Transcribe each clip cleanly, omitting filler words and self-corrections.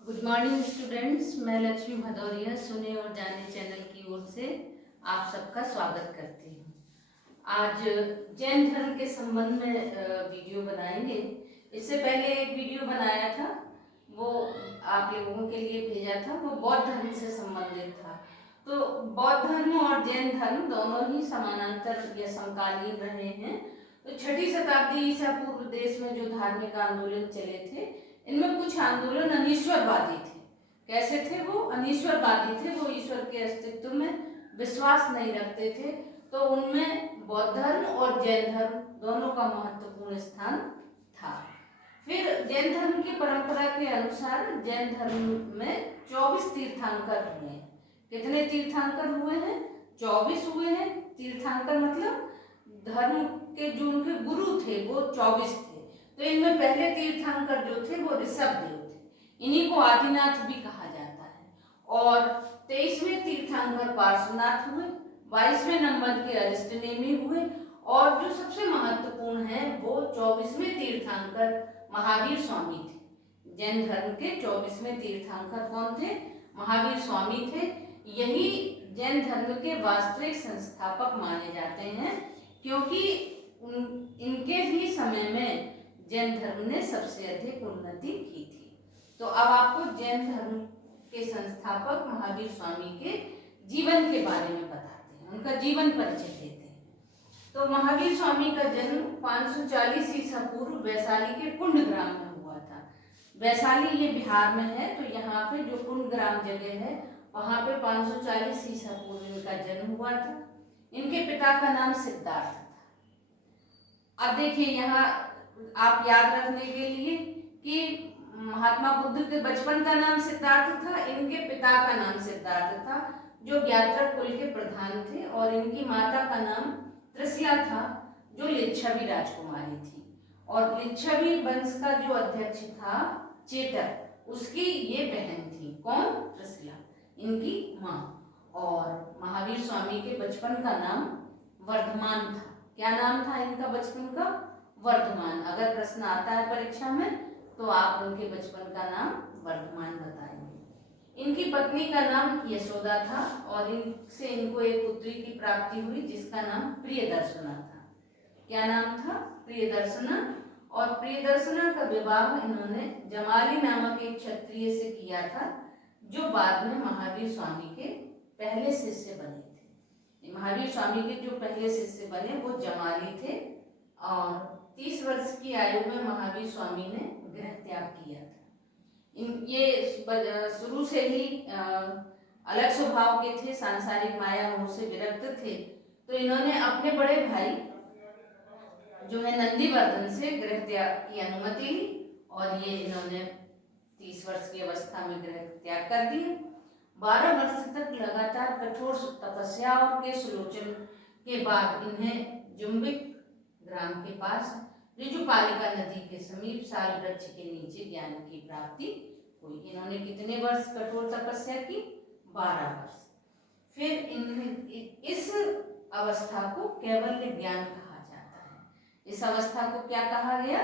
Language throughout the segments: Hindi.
गुड मॉर्निंग स्टूडेंट्स, मैं लक्ष्मी भदौरिया सुने और जाने चैनल की ओर से आप सबका स्वागत करती हूँ। आज जैन धर्म के संबंध में वीडियो बनाएंगे। इससे पहले एक वीडियो बनाया था, वो आप लोगों के लिए भेजा था, वो बौद्ध धर्म से संबंधित था। तो बौद्ध धर्म और जैन धर्म दोनों ही समानांतर या समकालीन रहे हैं। तो 6ठी शताब्दी ईसा पूर्व देश में जो धार्मिक आंदोलन चले थे, इनमें कुछ आंदोलन अनीश्वरवादी थे। कैसे थे वो? अनीश्वरवादी थे। वो ईश्वर के अस्तित्व में विश्वास नहीं रखते थे। तो उनमें बौद्ध धर्म और जैन धर्म दोनों का महत्वपूर्ण स्थान था। फिर जैन धर्म की परंपरा के अनुसार जैन धर्म में 24 तीर्थंकर हुए हैं। कितने तीर्थंकर हुए हैं? 24 हुए हैं। तीर्थंकर मतलब धर्म के जो उनके गुरु थे वो 24 थे। तो इनमें पहले तीर्थंकर जो थे वो ऋषभदेव थे। इन्हीं को आदिनाथ भी कहा जाता है। और 23वें तीर्थंकर पार्श्वनाथ हुए, 22वें नंबर के अरिष्टनेमी हुए, और जो सबसे महत्वपूर्ण है वो 24वें तीर्थंकर महावीर स्वामी थे। जैन धर्म के 24वें तीर्थंकर कौन थे? महावीर स्वामी थे। यही जैन धर्म के वास्तविक संस्थापक माने जाते हैं, क्योंकि इनके ही समय में जैन धर्म ने सबसे अधिक उन्नति की थी। तो अब आपको जैन धर्म के संस्थापक महावीर स्वामी के जीवन के बारे में बताते हैं, उनका जीवन परिचय देते हैं। तो महावीर स्वामी का जन्म 540 ईसा पूर्व वैशाली के कुंड ग्राम में हुआ था। वैशाली ये बिहार में है, तो यहाँ पे जो कुंड ग्राम जगह है वहाँ पे 540 ईसा पूर्व इनका जन्म हुआ था। इनके पिता का नाम सिद्धार्थ था। अब देखिए यहाँ आप याद रखने के लिए कि महात्मा बुद्ध के बचपन का नाम सिद्धार्थ था, इनके पिता का नाम सिद्धार्थ था जो ज्ञात्रक कुल के प्रधान थे, और इनकी माता का नाम त्रिशला था जो लिच्छवी राजकुमारी थी। और लिच्छवी वंश का जो अध्यक्ष था चेतक, उसकी ये बहन थी। कौन? त्रिशला, इनकी माँ। और महावीर स्वामी के बचपन का नाम वर्धमान था। क्या नाम था इनका बचपन का? वर्धमान। अगर प्रश्न आता है परीक्षा में तो आप उनके बचपन का नाम वर्धमान बताएंगे। इनकी पत्नी का नाम यशोदा था, और इनसे इनको एक पुत्री की प्राप्ति हुई जिसका नाम प्रियदर्शना था। क्या नाम था? प्रियदर्शना। और प्रियदर्शना का विवाह इन्होंने जमाली नामक एक क्षत्रिय से किया था, जो बाद में महावीर स्वामी के पहले शिष्य बने थे। महावीर स्वामी के जो पहले शिष्य बने वो जमाली थे, और 30 वर्ष की आयु में महावीर स्वामी ने गृह त्याग किया था। ये शुरू से ही अलग स्वभाव के थे, सांसारिक माया मोह से विरक्त थे। तो इन्होंने अपने बड़े भाई जो है नंदीवर्धन से गृह त्याग की अनुमति ली, और ये इन्होंने 30 वर्ष की अवस्था में गृह त्याग कर दिया। 12 वर्ष तक लगातार कठोर तपस्या और केशलोचन के बाद इन्हें जुम्बिक ग्राम के पास ऋजुपालिका नदी के समीप साल वृक्ष के नीचे ज्ञान की प्राप्ति हुई। इन्होंने कितने वर्ष कठोर तपस्या की? 12 वर्ष। फिर इन्हें इस अवस्था को कैवल्य ज्ञान कहा जाता है। इस अवस्था को क्या कहा गया?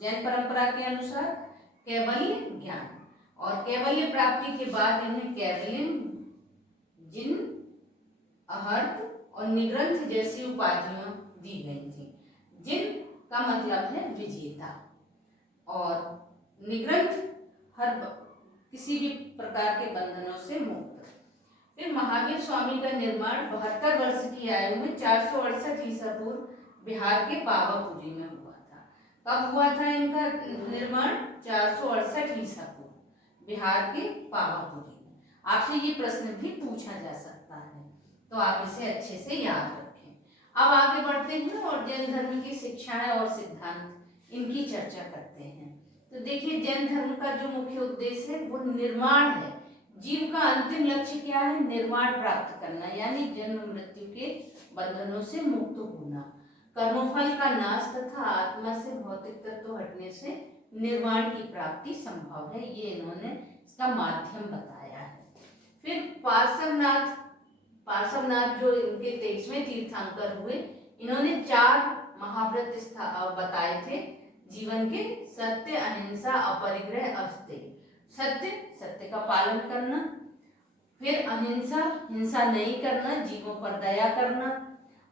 जैन परंपरा के अनुसार कैवल्य ज्ञान। और कैवल्य प्राप्ति के बाद इन्हें कैवल्यम, जिन, अहर्त और निग्रंथ जैसी उपाधियां दी गई थी। जिन का मतलब है विजेता, और निग्रंथ हर किसी भी प्रकार के बंधनों से मुक्त। फिर महावीर स्वामी का निर्माण 72 वर्ष की आयु में 468 ईसा पूर्व बिहार के पावापुरी में हुआ था। कब हुआ था इनका निर्माण? 468 ईसा पूर्व बिहार के पावापुरी में। आपसे ये प्रश्न भी पूछा जा सकता है, तो आप इसे अच्छे से याद रखें। अब आगे बढ़ते हैं और जैन धर्म की शिक्षाएं और सिद्धांत इनकी चर्चा करते हैं। तो देखिए, जैन धर्म का जो मुख्य उद्देश्य है वो निर्माण है। जीव का अंतिम लक्ष्य क्या है? निर्वाण प्राप्त करना, यानी जन्म मृत्यु के बंधनों से मुक्त होना। कर्मफल का नाश तथा आत्मा से भौतिक तत्व हटने से निर्वाण की प्राप्ति संभव है। ये इन्होंने इसका माध्यम बताया है। फिर पार्श्वनाथ जो इनके 23वें तीर्थंकर हुए, इन्होंने 4 महाव्रत बताए थे जीवन के: सत्य, अहिंसा, अपरिग्रह, अस्तेय। सत्य, सत्य का पालन करना। फिर अहिंसा, हिंसा नहीं करना, जीवों पर दया करना।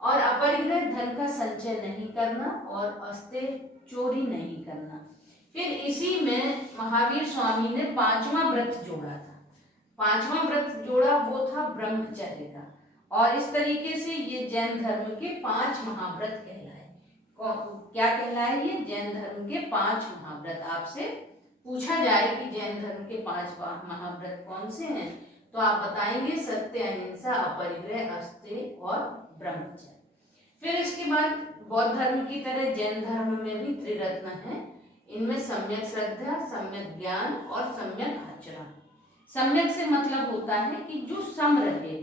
और अपरिग्रह, धन का संचय नहीं करना। और अस्तेय, चोरी नहीं करना। फिर इसी में महावीर स्वामी ने 5वां व्रत जोड़ा था। 5वां व्रत जोड़ा वो था ब्रह्मचर्य का। और इस तरीके से ये जैन धर्म के 5 महाव्रत कहलाए। क्या कहलाए ये? जैन धर्म के 5 महाव्रत। आपसे पूछा जाए कि जैन धर्म के 5 महाव्रत कौन से हैं, तो आप बताएंगे सत्य, अहिंसा, अपरिग्रह, अस्तेय और ब्रह्मचर्य। फिर इसके बाद बौद्ध धर्म की तरह जैन धर्म में भी त्रिरत्न है। इनमें सम्यक श्रद्धा, सम्यक ज्ञान और सम्यक आचरण। सम्यक से मतलब होता है कि जो सम रहे,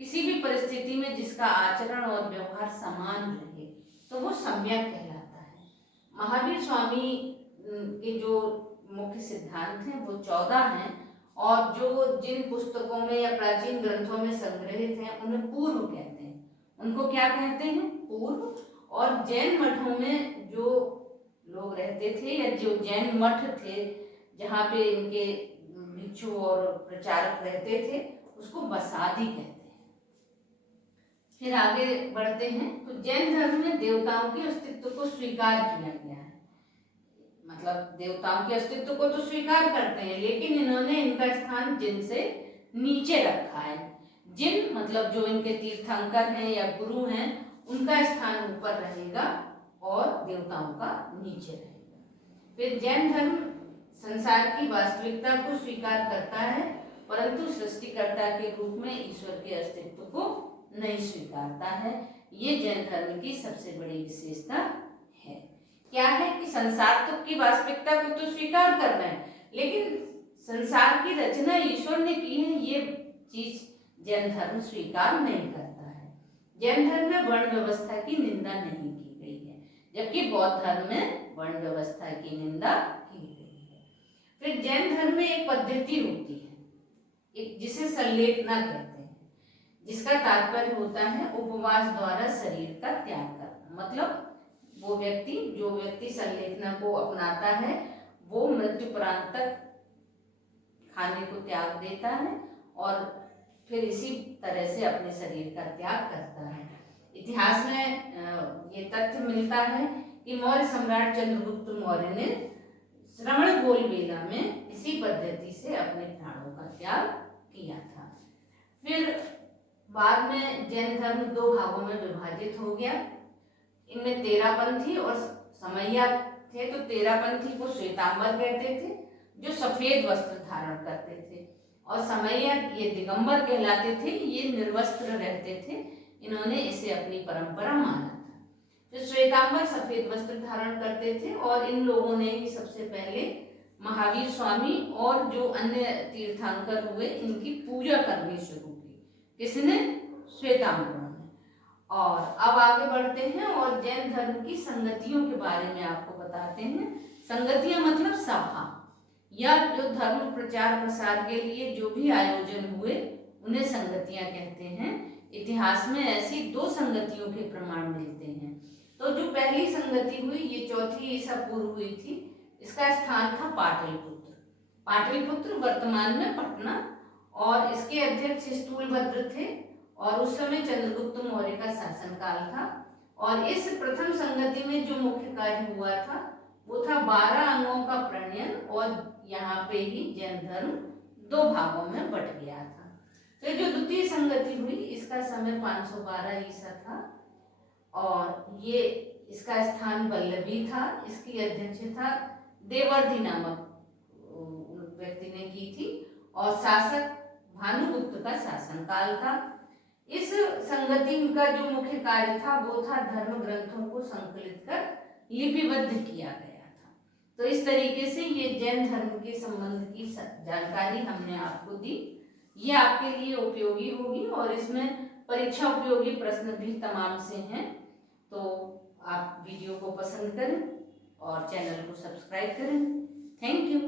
किसी भी परिस्थिति में जिसका आचरण और व्यवहार समान रहे, तो वो सम्यक कहलाता है। महावीर स्वामी के जो मुख्य सिद्धांत हैं वो 14 हैं। और जो जिन पुस्तकों में या प्राचीन ग्रंथों में संग्रहित हैं उन्हें पूर्व कहते हैं। उनको क्या कहते हैं? पूर्व। और जैन मठों में जो लोग रहते थे या जो जैन मठ थे जहाँ पे इनके भिक्षु और प्रचारक रहते थे, उसको बसादी कहते हैं। फिर आगे बढ़ते हैं तो जैन धर्म में देवताओं के अस्तित्व को स्वीकार किया गया है। मतलब देवताओं के अस्तित्व को तो स्वीकार करते हैं, लेकिन इन्होंने इनका स्थान जिन से नीचे रखा है। जिन मतलब जो इनके तीर्थंकर हैं या गुरु हैं, उनका स्थान ऊपर रहेगा और देवताओं का नीचे रहेगा। फिर जैन धर्म संसार की वास्तविकता को स्वीकार करता है, परंतु सृष्टिकर्ता के रूप में ईश्वर के अस्तित्व को नहीं स्वीकारता है। ये जैन धर्म की सबसे बड़ी विशेषता है। क्या है कि संसार की वास्तविकता को तो स्वीकार करना है, लेकिन संसार की रचना ईश्वर ने की है, ये चीज जैन धर्म स्वीकार नहीं करता है। जैन धर्म में वर्ण व्यवस्था की निंदा नहीं की गई है, जबकि बौद्ध धर्म में वर्ण व्यवस्था की निंदा की गई है। फिर जैन धर्म में एक पद्धति होती है, एक जिसे संलेपना कहते हैं, जिसका तात्पर्य होता है उपवास द्वारा शरीर का त्याग करना। मतलब वो व्यक्ति, जो व्यक्ति संलेपना को अपनाता है, वो मृत्युपरांत तक खाने को त्याग देता है और फिर इसी तरह से अपने शरीर का त्याग करता है। इतिहास में ये तथ्य मिलता है कि मौर्य सम्राट चंद्रगुप्त मौर्य ने श्रवणबेल मेला में इसी पद्धति से अपने प्राणों का त्याग किया था। फिर बाद में जैन धर्म 2 भागों में विभाजित हो गया। इनमें तेरापंथी और समैया थे। तो तेरापंथी को श्वेतांबर कहते थे, जो सफेद वस्त्र धारण करते थे, और समैया ये दिगंबर कहलाते थे, ये निर्वस्त्र रहते थे। इन्होंने इसे अपनी परंपरा माना था। तो श्वेतांबर सफेद वस्त्र धारण करते थे और इन लोगों ने ही सबसे पहले महावीर स्वामी और जो अन्य तीर्थंकर हुए, इनकी पूजा करनी शुरू की। किसने? श्वेतांबरों ने। और अब आगे बढ़ते हैं और जैन धर्म की संगतियों के बारे में आपको बताते हैं। संगतियां मतलब सभा या जो धर्म प्रचार प्रसार के लिए जो भी आयोजन हुए, उन्हें संगतियां कहते हैं। इतिहास में ऐसी 2 संगतियों के प्रमाण मिलते हैं। तो जो पहली संगति हुई, ये 4वीं ईसा पूर्व हुई थी। इसका स्थान था पाटलिपुत्र। पाटलिपुत्र वर्तमान में पटना, और इसके अध्यक्ष स्थूलभद्र थे और उस समय चंद्रगुप्त मौर्य का शासनकाल था। और इस प्रथम संगति में जो मुख्य कार्य हुआ था वो था 12 अंगों का प्रणयन, और यहाँ पे ही जैन धर्म 2 भागों में बट गया था। तो जो द्वितीय संगति हुई, इसका समय 512 ईसा था और ये इसका स्थान वल्लभी था। इसकी अध्यक्षता देवर्धि नामक व्यक्ति ने की थी और शासक भानुगुप्त का शासनकाल था। इस संगति का जो मुख्य कार्य था वो था धर्म ग्रंथों को संकलित कर लिपिबद्ध किया गया था। तो इस तरीके से ये जैन धर्म के संबंध की जानकारी हमने आपको दी। ये आपके लिए उपयोगी होगी और इसमें परीक्षा उपयोगी प्रश्न भी तमाम से हैं। तो आप वीडियो को पसंद करें और चैनल को सब्सक्राइब करें। Thank you.